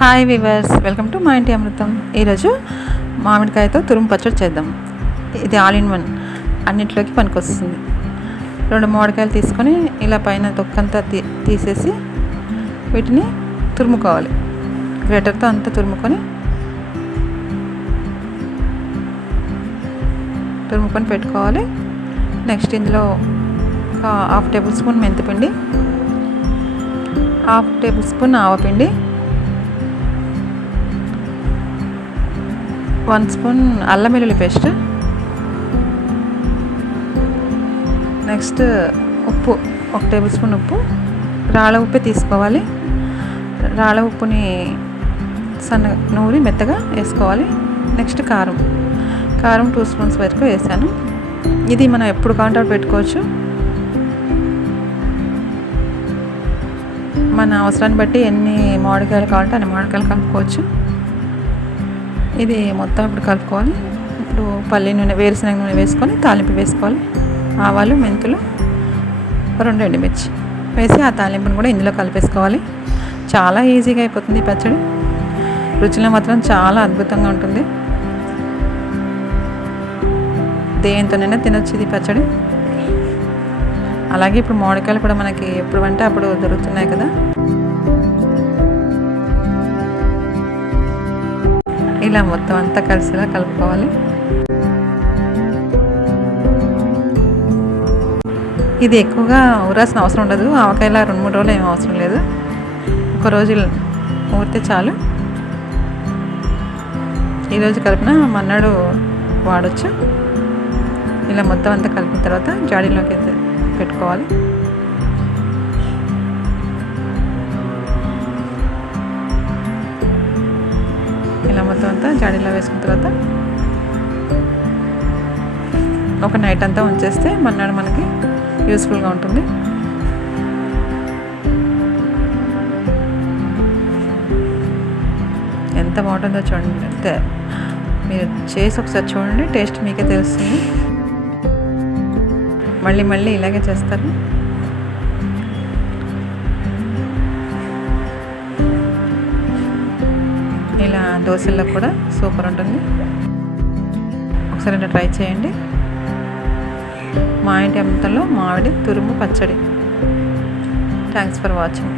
Hi viewers, welcome to మా ఇంటి అమృతం. ఈరోజు మామిడికాయతో తురుము పచ్చడి చేద్దాం. ఇది ఆల్ ఇన్ వన్, అన్నింటిలోకి పనికొస్తుంది. 2 మామిడికాయలు తీసుకొని ఇలా పైన తొక్కంతా తీసేసి వీటిని తురుముకోవాలి. గ్రేటర్తో అంతా తురుముకొని పెట్టుకోవాలి. నెక్స్ట్ ఇందులో ఒక 1/2 టేబుల్ స్పూన్ మెంతిపిండి, 1/2 టేబుల్ స్పూన్ ఆవపిండి, 1 స్పూన్ అల్లం వెల్లుల్లి పేస్ట్, నెక్స్ట్ ఉప్పు 1 టేబుల్ స్పూన్ ఉప్పు, రాళ్ళ ఉప్పే తీసుకోవాలి. రాళ్ళ ఉప్పుని నూరి మెత్తగా వేసుకోవాలి. నెక్స్ట్ కారం 2 స్పూన్స్ వరకు వేసాను. ఇది మనం ఎప్పుడు కావాలంటే అప్పుడు పెట్టుకోవచ్చు. మన అవసరాన్ని బట్టి ఎన్ని మామిడికాయలు కావాలంటే అన్ని మామిడికాయలు కలుపుకోవచ్చు. ఇది మొత్తం ఇప్పుడు కలుపుకోవాలి. ఇప్పుడు పల్లి నూనె, వేరుశనగ నూనె వేసుకొని తాలింపు వేసుకోవాలి. ఆవాలు, మెంతులు, 2 ఎండుమిర్చి వేసి ఆ తాలింపును కూడా ఇందులో కలిపేసుకోవాలి. చాలా ఈజీగా అయిపోతుంది పచ్చడి. రుచిలో మాత్రం చాలా అద్భుతంగా ఉంటుంది. దేనితోనైనా తినొచ్చు ఇది పచ్చడి. అలాగే ఇప్పుడు మామిడికాయలు కూడా మనకి ఎప్పుడు అంటే అప్పుడు దొరుకుతున్నాయి కదా. ఇలా మొత్తం అంతా కలిసిలా కలుపుకోవాలి. ఇది ఎక్కువగా ఊరాల్సిన అవసరం ఉండదు. ఆవకాయలా 2-3 రోజులు ఏం అవసరం లేదు. 1 రోజు ఊరితే చాలు. ఈరోజు కలిపిన మన్నాడు వాడచ్చు. ఇలా మొత్తం అంతా కలిపిన తర్వాత జాడీలోకి పెట్టుకోవాలి. ఇలా మొత్తం అంతా జాడీలో వేసుకున్న తర్వాత ఒక నైట్ అంతా ఉంచేస్తే మన్నాడు మనకి యూస్ఫుల్గా ఉంటుంది. ఎంత బాగుంటుందో చూడండి. మీరు చేసి ఒకసారి చూడండి, టేస్ట్ మీకే తెలుస్తుంది. మళ్ళీ ఇలాగే చేస్తారు. ఇలా దోశల్లో కూడా సూపర్ ఉంటుంది. ఒకసారి ఇలా ట్రై చేయండి. మా ఇంటి అమృతంలో మామిడి తురుము పచ్చడి. Thanks for watching.